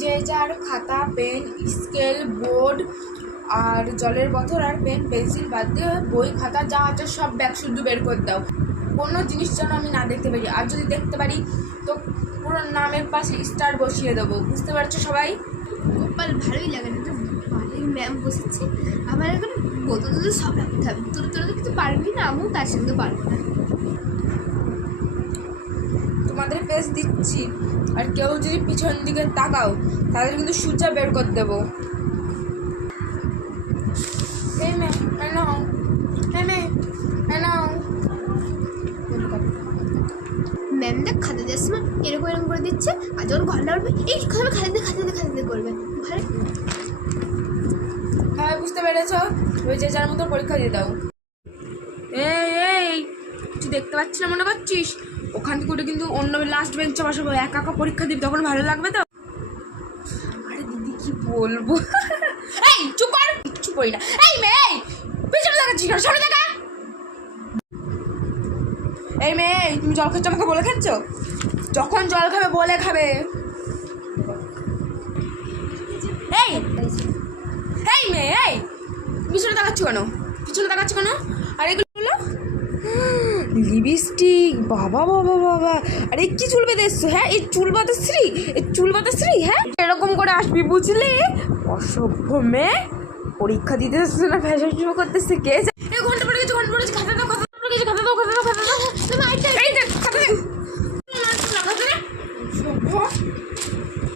যে যার খাতা, পেন, স্কেল, বোর্ড আর জলের বোতল আর পেন পেন্সিল বাদ দিয়ে বই খাতা যা আছে সব ব্যাগ শুদ্ধ বের করে দাও। কোনো জিনিস যেন আমি না দেখতে পারি, আর যদি দেখতে পারি তো পুরো নামের পাশে স্টার বসিয়ে দেবো। বুঝতে পারছো সবাই? গোপাল ভালোই লাগে না, বাড়ির ম্যাম বসেছে, আমার এখন বোতল সব রাখতে হবে। তোরা তো কিছু পারবি না, আমিও তার সঙ্গে পারবো না। তোমাদের পেজ দিচ্ছি, আর কেউ যদি পিছন দিকে তাকাও তাদের কিন্তু সূচা বের করে দেবো। এই মে নাও, এই মে নাও। ম্যাম দেখ খাতা দেওয়ার সময় এরকম করে দিচ্ছে, আর যখন ঘন্টা উঠবে এই খাতাতে করবে। হ্যাঁ বুঝতে পেরেছ, ওই যে যার মতো পরীক্ষা দিয়ে দাও। এই এই তুই দেখতে পাচ্ছিস না মনে করছিস? ওখান থেকে উঠে কিন্তু অন্য লাস্ট বেঞ্চে বসাবো, একা একা পরীক্ষা দিবি, তখন ভালো লাগবে তো। আরে দিদি কি বলবো। এই চুপ কর, কিছু পড়ি না। এই মেয়ে, এই পিছনে দেখাচ্ছিস কেন? সামনে দেখা। এই মেয়ে, তুমি জল খাচ্ছ আমাকে বলে খাচ্ছ? যখন জল খাবে বলে খাবে। এই এই মেয়ে, এই পিছনে দেখাচ্ছ কেন? আর এগুলো হলো লিপস্টিক। বাবা বাবা বাবা, আরে কি চুল বেঁধে এসছো? হ্যাঁ এই চুল বাঁধাশ্রী, হ্যাঁ এরকম করে আসবি বুঝলি? অসভ্য মেয়ে, পরীক্ষা দিতে এসছে না ফ্যাশন শো করতেছে কে?